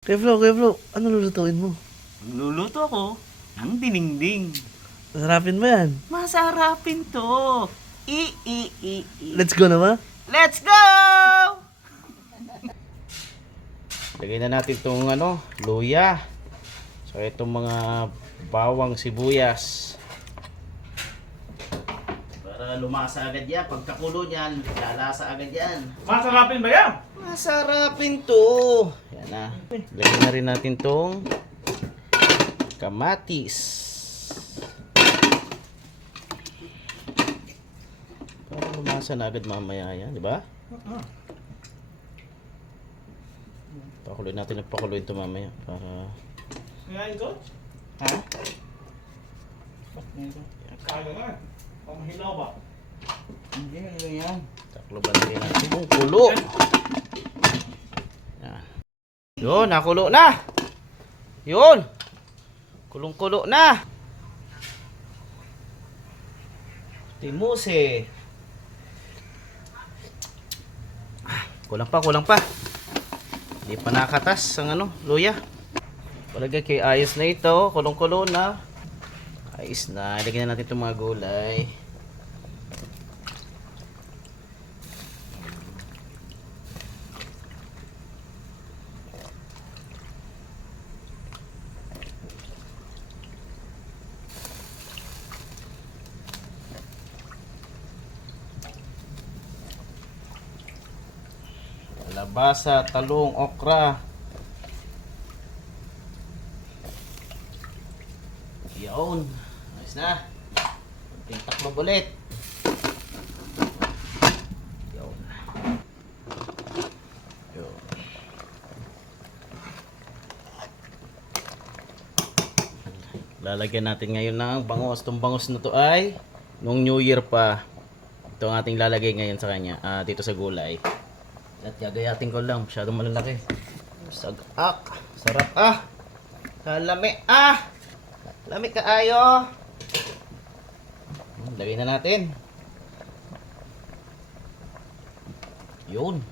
Kuya Flo, ano lulutuin mo? Luluto ako ng dinengding. Masarapin mo yan. Masarapin to. I. Let's go na ba? Let's go! Lagay na natin itong luya. So itong mga bawang sibuyas. Para lumasa agad yan. Pagkakulo niyan, lalasa agad yan. Masarapin ba yan? Masarapin to. Yan na. Lagay na rin natin itong kamatis. Para lumasa na agad mamaya yan, di ba? Pakuloy natin ang pakuloy ito mamaya para... Ngayon ko? Ha? Kaya na. Pamahilaw ba? Hindi, ano yan? Takloban na rin natin yung kulo. Yan. Yun, nakulo na. Yun. Kulong-kulo na. Timuse. Kulang pa. Hindi pa nakatas ang luya. Palagay kay ayos na ito. Kulong-kulo na. Ayos na. Ilagyan na natin itong mga gulay. Labasa, talong, okra. Yun. Ayos na. Kunting taklob ulit. Yun. Yun. Lalagyan natin ngayon ng bangos. Itong bangos na to ay nung New Year pa. Ito ang ating lalagay ngayon sa kanya. Dito sa gulay. At gagayatin ko lang. Masyadong malalaki. Sagak. Sarap Kalami Lami kaayo. Lagay na natin. Yun.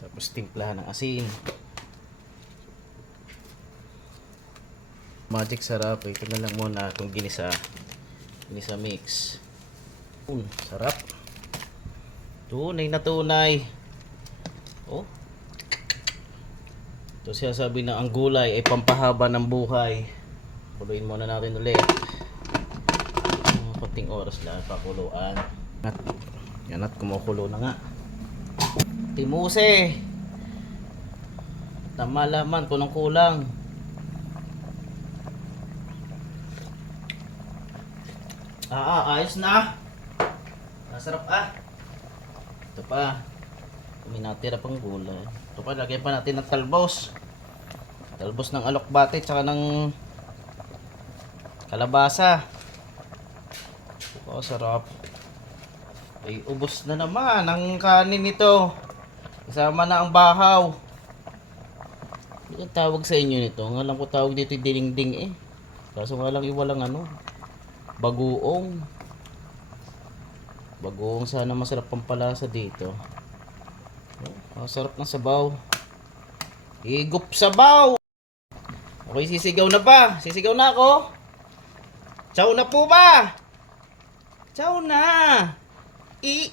Tapos timplahan ng asin. Magic sarap. Ito na lang muna itong ginisa mix. Sarap. Tunay na tunay. Ito siya sabi na ang gulay ay pampahaba ng buhay. Kuluin muna natin ulit. Konting oras lang pakuluan. Yan at kumukulo na nga. Timuse. Tama laman kung kulang. Ayos na. Masarap Ito pa. May natira pang gulay. Ito pa, lagyan pa natin ng talbos. Talbos ng alokbate tsaka ng kalabasa. Sarap. Ay, ubos na naman ang kanin nito. Kasama na ang bahaw. Ano tawag sa inyo nito? Nga lang ko tawag dito yung dinengding Kaso nga lang iwalang bagoong. Bagoong sana masarap pampalasa dito. Sarap ng sabaw. Higup sabaw. Okay, sisigaw na pa. Sisigaw na ako. Ciao na po ba? Ciao na. I.